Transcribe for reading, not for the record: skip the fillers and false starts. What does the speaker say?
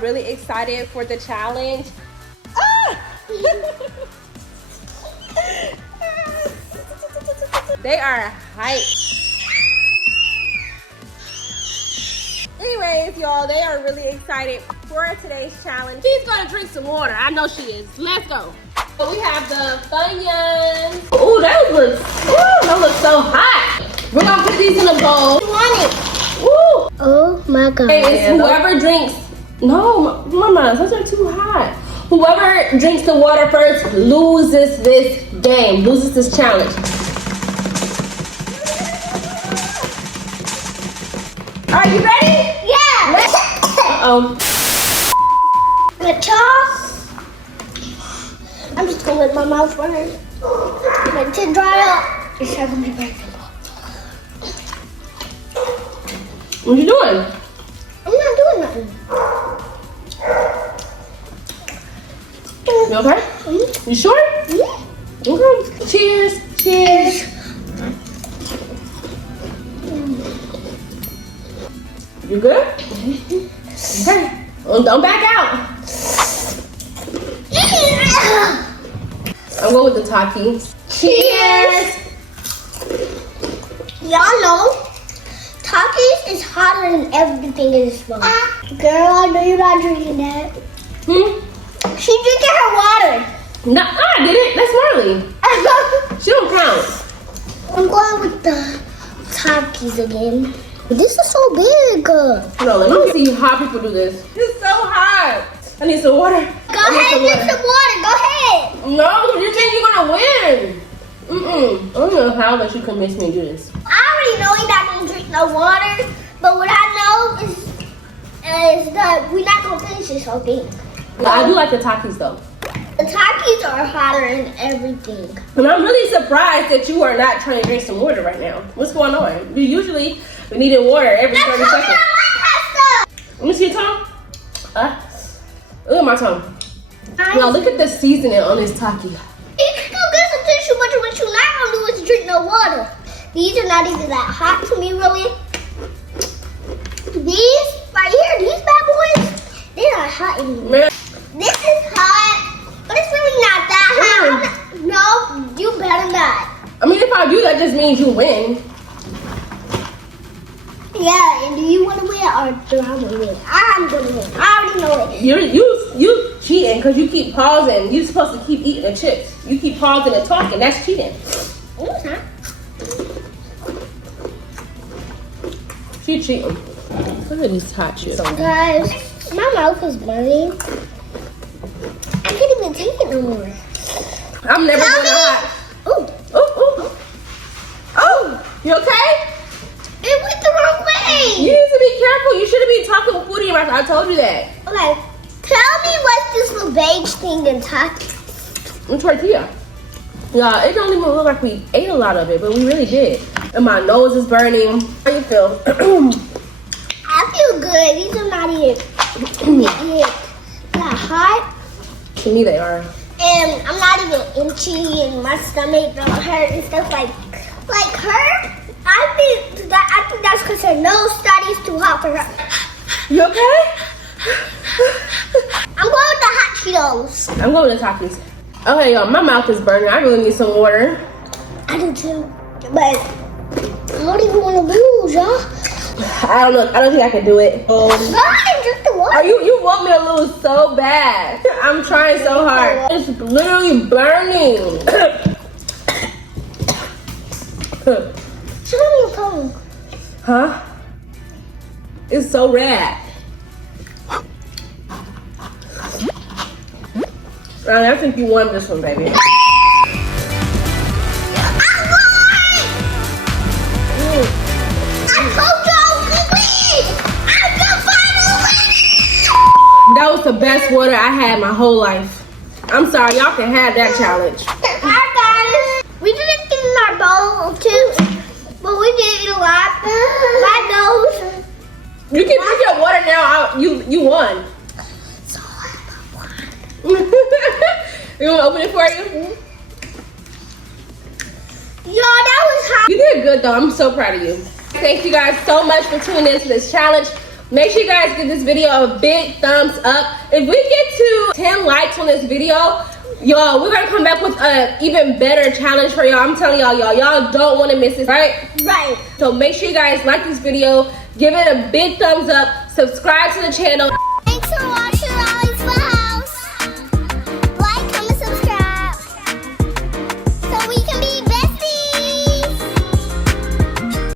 really excited for the challenge. Ah! They are hyped. Anyways, y'all, they are really excited for today's challenge. She's gonna drink some water. I know she is. Let's go. So we have the Funyuns. Oh, that looks so hot. We're gonna put these in a bowl. You want it? Woo! Oh my God. Hey, it's whoever drinks. No, Mama, those are too hot. Whoever drinks the water first loses this game, loses this challenge. Are you ready? Yeah. Uh-oh. The toss. I'm just gonna let my mouth run. Let it dry up. It's not gonna be back. What you doing? I'm not doing nothing. You okay? Mm-hmm. You sure? Mm-hmm. Okay. Cheers. Cheers. You good? Mm-hmm. Okay. Well, don't back out. I'll go with the Takis. Cheers. Y'all know, Takis is hotter than everything in this world. Girl, I know you're not drinking that. She drinking her water. No, I did it. That's Rylee. She don't count. I'm going with the Takis again. This is so big. No, let me see how people do this. It's so hot. I need some water. Go ahead, drink some water. Go ahead. No, you think you're gonna win? I don't know how, but you convinced me to do this. I already know you're not gonna drink no water, but what I know is that we're not gonna finish this whole thing. I do like the Takis though. The Takis are hotter than everything. And I'm really surprised that you are not trying to drink some water right now. What's going on? You usually needed water every 30 seconds. Let me see your tongue. Look at my tongue. Now look at the seasoning on this Taki. You can go get some tissue, but what you're not gonna do is drink no water. These are not even that hot to me, really. These right here, these bad boys, they're not hot anymore. Man. This is hot, but it's really not that hot. No, you better not. I mean, if I do, that just means you win. Yeah, and do you want to win or do I want to win? I'm gonna win. I already know it. You cheating because you keep pausing. You're supposed to keep eating the chips. You keep pausing and talking. That's cheating. She cheating. Look at these hot chips. Guys, my mouth is burning. I can't even take it no more. I'm never going to hot. Oh, Oh, you okay? it went the wrong way. You need to be careful. You shouldn't be talking with food in your mouth. I told you that. Okay, tell me what's this little beige thing in Taki? It's tortilla. Yeah, it don't even look like we ate a lot of it, but we really did. And my nose is burning. How you feel? I feel good. These are not even that hot. To me, they are. And I'm not even itchy and my stomach don't hurt and stuff like her. I think that's because her nose study's too hot for her. You okay? I'm going with the hot Cheetos. I'm going with the Takis. Okay, y'all, my mouth is burning. I really need some water. I do too. But I don't even want to lose, y'all. I don't know. I don't think I can do it. Go ahead and drink the water. You want me to lose so bad. I'm trying so hard. It's literally burning. Show me your tongue. Huh? It's so red. I think you won this one, baby. That was the best water I had my whole life. I'm sorry, y'all can have that challenge. Alright guys, we didn't get in our bowl too, but we did eat a lot. My nose. You can drink your water now. You won. So I won. You want to open it for you? Yo, that was hot. You did good though. I'm so proud of you. Thank you guys so much for tuning in to this challenge. Make sure you guys give this video a big thumbs up. If we get to 10 likes on this video, y'all, we're gonna come back with an even better challenge for y'all. I'm telling y'all, y'all don't want to miss this, right? Right. So make sure you guys like this video, give it a big thumbs up, subscribe to the channel.